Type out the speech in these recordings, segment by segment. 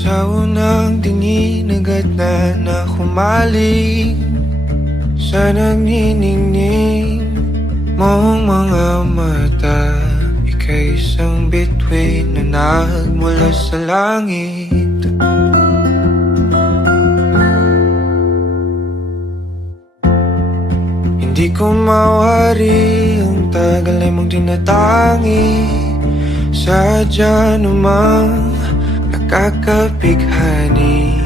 Sa unang tingin agad na humaling sa nagniningning mong mga mata. Ika'y isang bituin na nagmula sa langit. Hindi ko mawari ang tagal ay mong tinatangi. Sadya namang nakakapighani,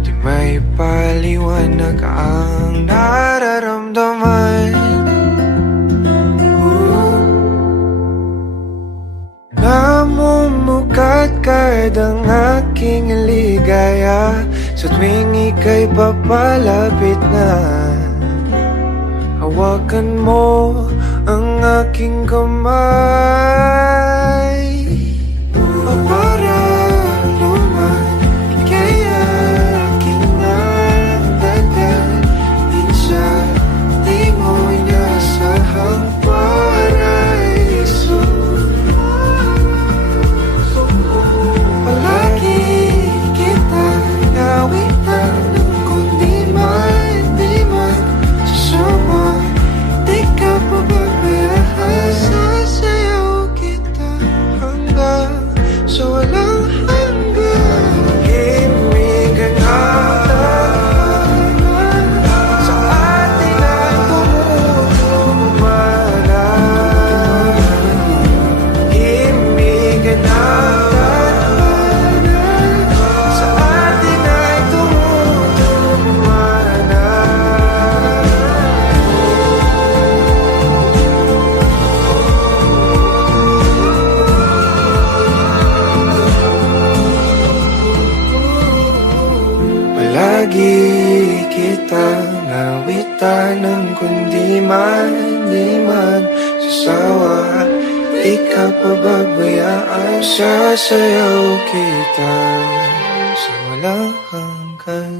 di may paliwanag ang nararamdaman. Namumukadkad ang aking ligaya sa tuwing ika'y papalapit na. Hawakan mo ang aking kamay. O para naman ika'y aking nagdadalhin sa limoy na sahang paraiso. Palagi kita nawitan ng kundi man, di man susubok. Di ka pababayaan, sasayaw kita hanggang sa walang hanggan. Himigan natin sa atin ay tumumana. Himigan natin sa atin ay tumumana. Palagi kitang nawitan ng kundi man, di man sasawa. Di ka pababayaan, sasayaw kita sa walang hanggan.